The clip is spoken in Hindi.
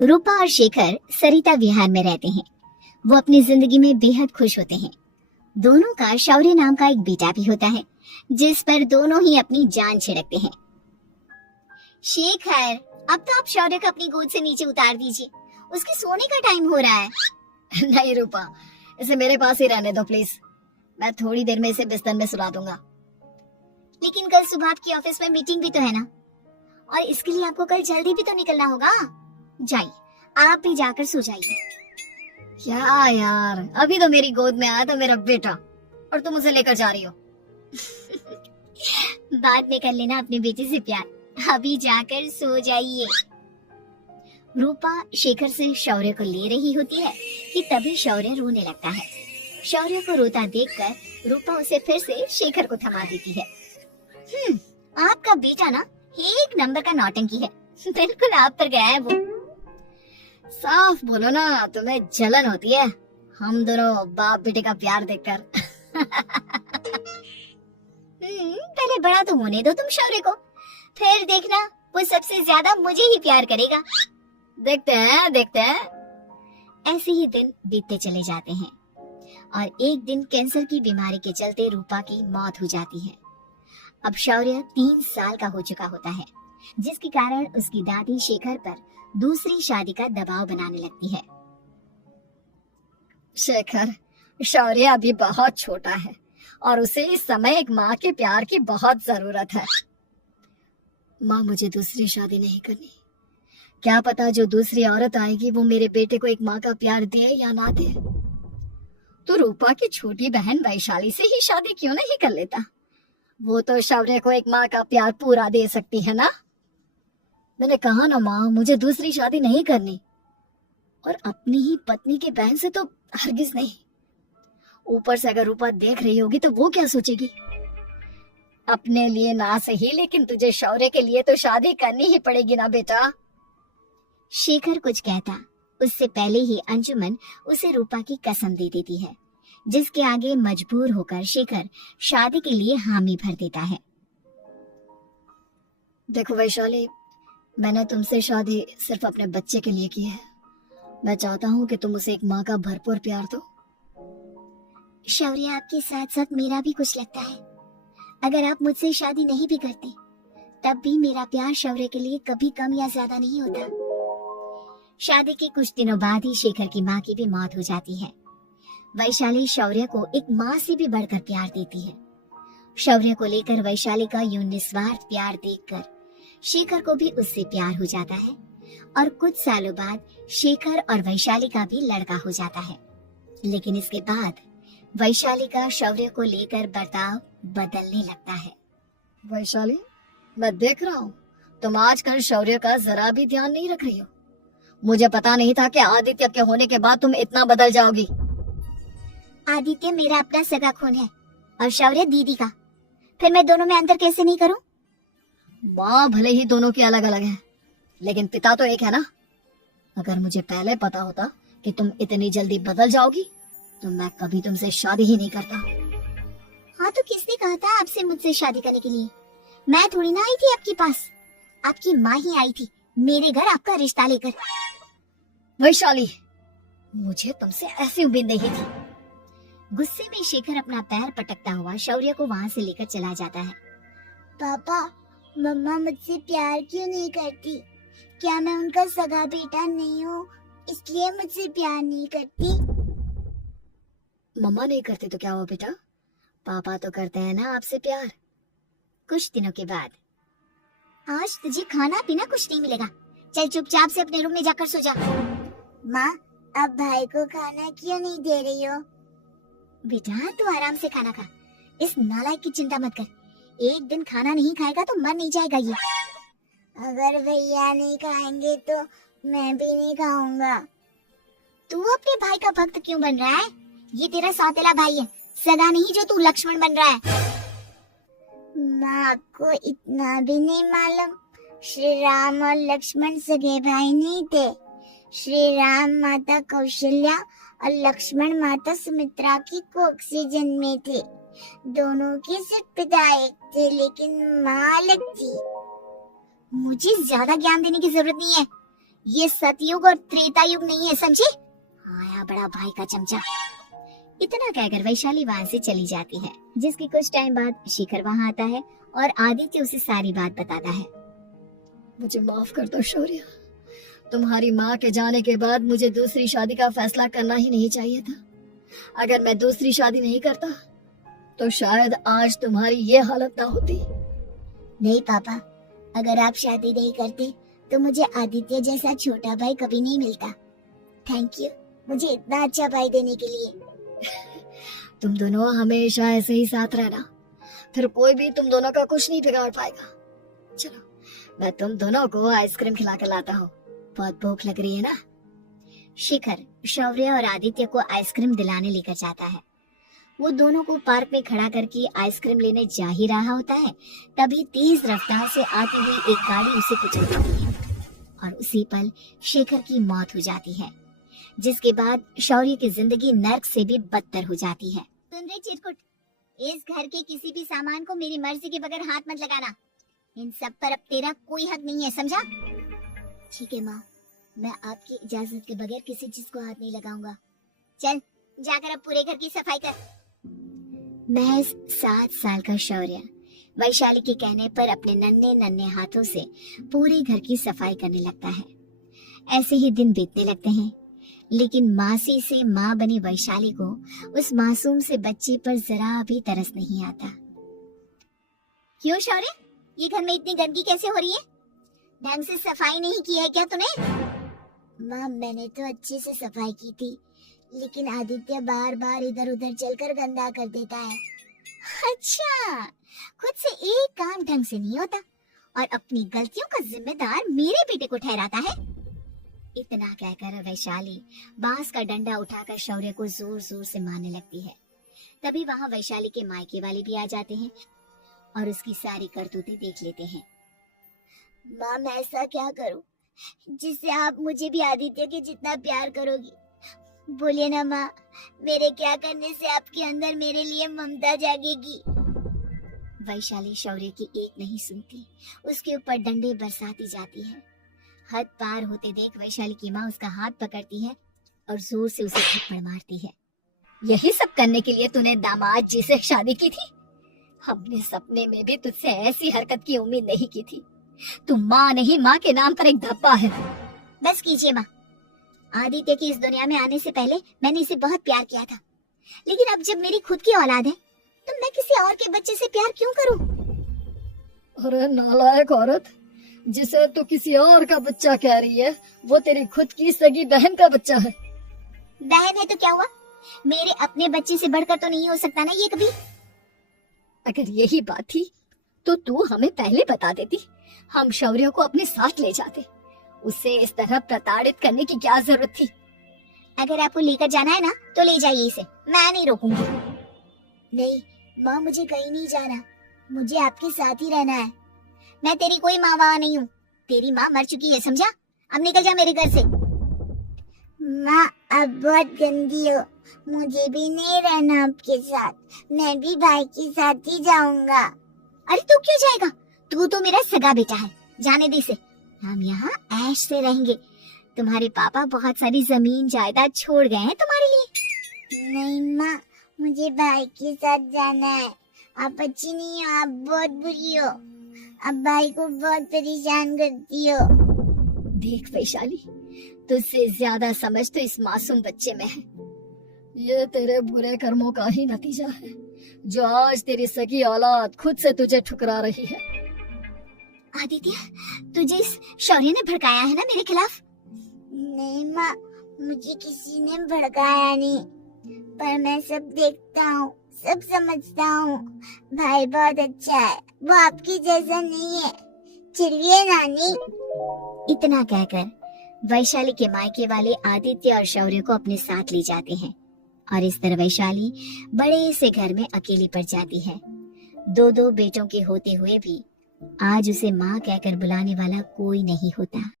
रूपा और शेखर सरिता विहार में रहते हैं। वो अपनी जिंदगी में बेहद खुश होते हैं। दोनों का शौर्य नाम का एक बेटा भी होता है, जिस पर दोनों ही अपनी जान छिड़कते हैं। शेखर, अब तो आप शौर्य को अपनी गोद से नीचे उतार दीजिए, उसके सोने का टाइम हो रहा है। नहीं रूपा, इसे मेरे पास ही रहने दो प्लीज। मैं थोड़ी देर में इसे बिस्तर में सुला दूंगा। लेकिन कल सुबह आपकी ऑफिस में मीटिंग भी तो है ना, और इसके लिए आपको कल जल्दी भी तो निकलना होगा। जाइए, आप भी जाकर सो जाइए। क्या यार, अभी तो मेरी गोद में आया था मेरा बेटा और तुम उसे लेकर जा रही हो। बाद में कर लेना अपने बेटे से प्यार, अभी जाकर सो जाइए। रूपा शेखर से शौर्य को ले रही होती है कि तभी शौर्य रोने लगता है। शौर्य को रोता देखकर रूपा उसे फिर से शेखर को थमा देती है। आपका बेटा ना एक नंबर का नौटंकी है, बिल्कुल आप पर गया है वो। साफ बोलो ना, तुम्हें जलन होती है हम दोनों बाप बेटे का प्यार देखकर। पहले बड़ा तो होने दो तुम शौर्य को, फिर देखना वो सबसे ज्यादा मुझे ही प्यार करेगा। देखते हैं। ऐसे ही दिन बीतते चले जाते हैं और एक दिन कैंसर की बीमारी के चलते रूपा की मौत हो जाती है। अब शौर्य 3 साल का हो चुका होता है, जिसके कारण उसकी दादी शेखर पर दूसरी शादी का दबाव बनाने लगती है। शेखर, शौर्य अभी बहुत छोटा है और उसे इस समय एक माँ के प्यार की बहुत जरूरत है। माँ, मुझे दूसरी शादी नहीं करनी। क्या पता जो दूसरी औरत आएगी वो मेरे बेटे को एक माँ का प्यार दे या ना दे। तो रूपा की छोटी बहन वैशाली से ही शादी क्यों नहीं कर लेता? वो तो शौर्य को एक माँ का प्यार पूरा दे सकती है ना। मैंने कहा ना माँ, मुझे दूसरी शादी नहीं करनी, और अपनी ही पत्नी की बहन से तो हरगिज नहीं। ऊपर से अगर रूपा देख रही होगी तो वो क्या सोचेगी? अपने लिए ना सही, लेकिन तुझे शौर्य के लिए तो शादी करनी ही पड़ेगी ना बेटा। शेखर कुछ कहता उससे पहले ही अंजुमन उसे रूपा की कसम दे देती है, जिसके आगे मजबूर होकर शेखर शादी के लिए हामी भर देता है। देखो वैशाली, मैंने तुमसे शादी सिर्फ अपने बच्चे के लिए की है। मैं चाहता हूँ कि तुम उसे एक माँ का भरपूर प्यार दो। शौर्य, आपके साथ साथ मेरा भी कुछ लगता है। अगर आप मुझसे शादी नहीं भी करते तब भी मेरा प्यार शौर्य के लिए कभी कम या ज्यादा नहीं होता। शादी के कुछ दिनों बाद ही शेखर की माँ की भी मौत हो जाती है। वैशाली शौर्य को एक माँ से भी बढ़कर प्यार देती है। शौर्य को लेकर वैशाली का यूं निस्वार्थ प्यार देखकर शेखर को भी उससे प्यार हो जाता है और कुछ सालों बाद शेखर और वैशाली का भी लड़का हो जाता है। लेकिन इसके बाद वैशाली का शौर्य को लेकर बर्ताव बदलने लगता है। वैशाली, मैं देख रहा हूँ तुम आजकल शौर्य का जरा भी ध्यान नहीं रख रही हो। मुझे पता नहीं था कि आदित्य के होने के बाद तुम इतना बदल जाओगी। आदित्य मेरा अपना सगा खून है और शौर्य दीदी का, फिर मैं दोनों में अंतर कैसे नहीं करूं? माँ भले ही दोनों की अलग अलग है, लेकिन पिता तो एक है ना। अगर मुझे पहले पता होता कि तुम इतनी जल्दी बदल जाओगी तो मैं कभी तुमसे शादी ही नहीं करता। हाँ, तो किसने कहा था आपसे मुझसे शादी करने के लिए? मैं थोड़ी ना आई थी आपके पास, आपकी माँ ही आई थी मेरे घर आपका रिश्ता लेकर। वैशाली, मुझे तुमसे ऐसी उम्मीद नहीं थी। गुस्से में शेखर अपना पैर पटकता हुआ शौर्य को वहाँ से लेकर चला जाता है। पापा, मम्मा मुझसे प्यार क्यों नहीं करती? क्या मैं उनका सगा बेटा नहीं हूँ, इसलिए मुझसे प्यार नहीं करती? मम्मा नहीं करती तो क्या हुआ बेटा, पापा तो करते हैं ना आपसे प्यार। कुछ दिनों के बाद, आज तुझे खाना पीना कुछ नहीं मिलेगा, चल चुपचाप से अपने रूम में जाकर सो जा। माँ, अब भाई को खाना क्यों नहीं दे रही हो? बेटा तू आराम से खाना खा, इस नालायक की चिंता मत कर। एक दिन खाना नहीं खाएगा तो मर नहीं जाएगा ये। अगर भैया नहीं खाएंगे तो मैं भी नहीं खाऊंगा। तू अपने भाई का भक्त क्यों बन रहा है? ये तेरा सौतेला भाई है, सगा नहीं जो तू लक्ष्मण बन रहा है। माँ, आपको इतना भी नहीं मालूम, श्री राम और लक्ष्मण सगे भाई नहीं थे। श्री राम माता कौशल्या और लक्ष्मण माता सुमित्रा की कोख से जन्मे थे। दोनों के सिर्फ पिता एक थे, लेकिन माँ अलग थी। मुझे ज्यादा ज्ञान देने की जरूरत नहीं है, ये सतयुग और त्रेता युग नहीं है, समझे? आया बड़ा भाई का चमचा। इतना कहकर वैशाली वहां से चली जाती है, जिसके कुछ टाइम बाद शिखर वहां आता है और आदित्य उसे सारी बात बताता है। मुझे माफ कर दो शौर्य, तुम्हारी माँ के जाने के बाद मुझे दूसरी शादी का फैसला करना ही नहीं चाहिए था। अगर मैं दूसरी शादी नहीं करता तो शायद आज तुम्हारी ये हालत ना होती। नहीं पापा, अगर आप शादी नहीं करते तो मुझे आदित्य जैसा छोटा भाई कभी नहीं मिलता। थैंक यू मुझे इतना अच्छा भाई देने के लिए। तुम दोनों हमेशा ऐसे ही साथ रहना, फिर कोई भी तुम दोनों का कुछ नहीं बिगाड़ पाएगा। चलो मैं तुम दोनों को आइसक्रीम खिला कर लाता हूँ, बहुत भूख लग रही है ना। शिखर शौर्य और आदित्य को आइसक्रीम दिलाने लेकर जाता है। वो दोनों को पार्क में खड़ा करके आइसक्रीम लेने जा ही रहा होता है, तभी तेज रफ्तार से आती हुई एक गाड़ी उसे कुचल देती है और उसी पल शेखर की मौत हो जाती है, जिसके बाद शौर्य की जिंदगी नर्क से भी बदतर हो जाती है। सुन रे चिरकुट, इस घर के किसी भी सामान को मेरी मर्जी के बगैर हाथ मत लगाना। इन सब पर अब तेरा कोई हक नहीं है, समझा? ठीक है माँ, मैं आपकी इजाजत के बगैर किसी चीज को हाथ नहीं लगाऊंगा। चल जाकर अब पूरे घर की सफाई कर। महज 7 साल का शौर्य वैशाली के कहने पर अपने नन्हे नन्हे हाथों से पूरे घर की सफाई करने लगता है। ऐसे ही दिन बीतने लगते हैं, लेकिन मासी से माँ बनी वैशाली को उस मासूम से बच्चे पर जरा भी तरस नहीं आता। क्यों शौर्य, ये घर में इतनी गंदगी कैसे हो रही है? ढंग से सफाई नहीं की है क्या तूने? माँ मैंने तो अच्छे से सफाई की थी, लेकिन आदित्य बार बार इधर उधर चलकर गंदा कर देता है। अच्छा, खुद से एक काम ढंग से नहीं होता और अपनी गलतियों का जिम्मेदार मेरे बेटे को ठहराता है। इतना कहकर वैशाली बांस का डंडा उठाकर शौर्य को जोर जोर से मारने लगती है। तभी वहाँ वैशाली के मायके वाले भी आ जाते हैं और उसकी सारी करतूतें देख लेते हैं। माँ मैं ऐसा क्या करूं जिससे आप मुझे भी आदित्य के जितना प्यार करोगी? बोलिए ना माँ, मेरे क्या करने से आपके अंदर मेरे लिए ममता जागेगी? वैशाली शौर्य की एक नहीं सुनती, उसके ऊपर डंडे बरसाती जाती है। हद पार होते देख वैशाली की माँ उसका हाथ पकड़ती है और जोर से उसे थप्पड़ मारती है। यही सब करने के लिए तूने दामाद जी से शादी की थी? हमने सपने में भी तुझसे ऐसी हरकत की उम्मीद नहीं की थी। तू माँ नहीं, माँ के नाम पर एक धब्बा है। बस कीजिए माँ, आदित्य की इस दुनिया में आने से पहले मैंने इसे बहुत प्यार किया था, लेकिन अब जब मेरी खुद की औलाद है तो मैं किसी और के बच्चे से प्यार क्यों करूं? अरे नालायक औरत, जिसे तू किसी और का बच्चा कह रही है वो तेरी खुद की सगी बहन का बच्चा है। बहन है तो क्या हुआ, मेरे अपने बच्चे से बढ़कर तो नहीं हो सकता ना ये कभी। अगर यही बात थी तो तू हमें पहले बता देती, हम शौर्य को अपने साथ ले जाते। उसे इस तरह प्रताड़ित करने की क्या जरूरत थी? अगर आपको लेकर जाना है ना तो ले जाइए इसे, मैं नहीं रोकूंगी। नहीं माँ, मुझे कहीं नहीं जाना, मुझे आपके साथ ही रहना है। मैं तेरी कोई माँ वहाँ नहीं हूँ, तेरी माँ मर चुकी है, समझा? अब निकल जा मेरे घर से। माँ अब बहुत गंदी हो, मुझे भी नहीं रहना आपके साथ, मैं भी भाई के साथ ही जाऊंगा। अरे तू क्यों जाएगा, तू तो मेरा सगा बेटा है, जाने दे इसे। हम यहाँ ऐश से रहेंगे, तुम्हारे पापा बहुत सारी जमीन जायदाद छोड़ गए हैं तुम्हारे लिए। नहीं माँ, मुझे भाई के साथ जाना है, आप अच्छी नहीं हो, आप बहुत बुरी हो, आप भाई को बहुत परेशान करती हो। देख वैशाली, तुझसे ज्यादा समझ तो इस मासूम बच्चे में है। ये तेरे बुरे कर्मों का ही नतीजा है, जो आज तेरी सगी औलाद खुद से तुझे ठुकरा रही है। आदित्य, तुझे इस शौर्य ने भड़काया है ना मेरे खिलाफ? नहीं माँ, मुझे किसी ने भड़काया नहीं, पर मैं सब देखता हूँ, सब समझता हूँ। भाई बहुत अच्छा है, वो आपकी जैसा नहीं है। चलिए नानी। इतना कहकर वैशाली के मायके वाले आदित्य और शौर्य को अपने साथ ले जाते हैं और इस तरह वैशाली बड़े से घर में अकेली पड़ जाती है। 2 बेटों के होते हुए भी आज उसे माँ कहकर बुलाने वाला कोई नहीं होता।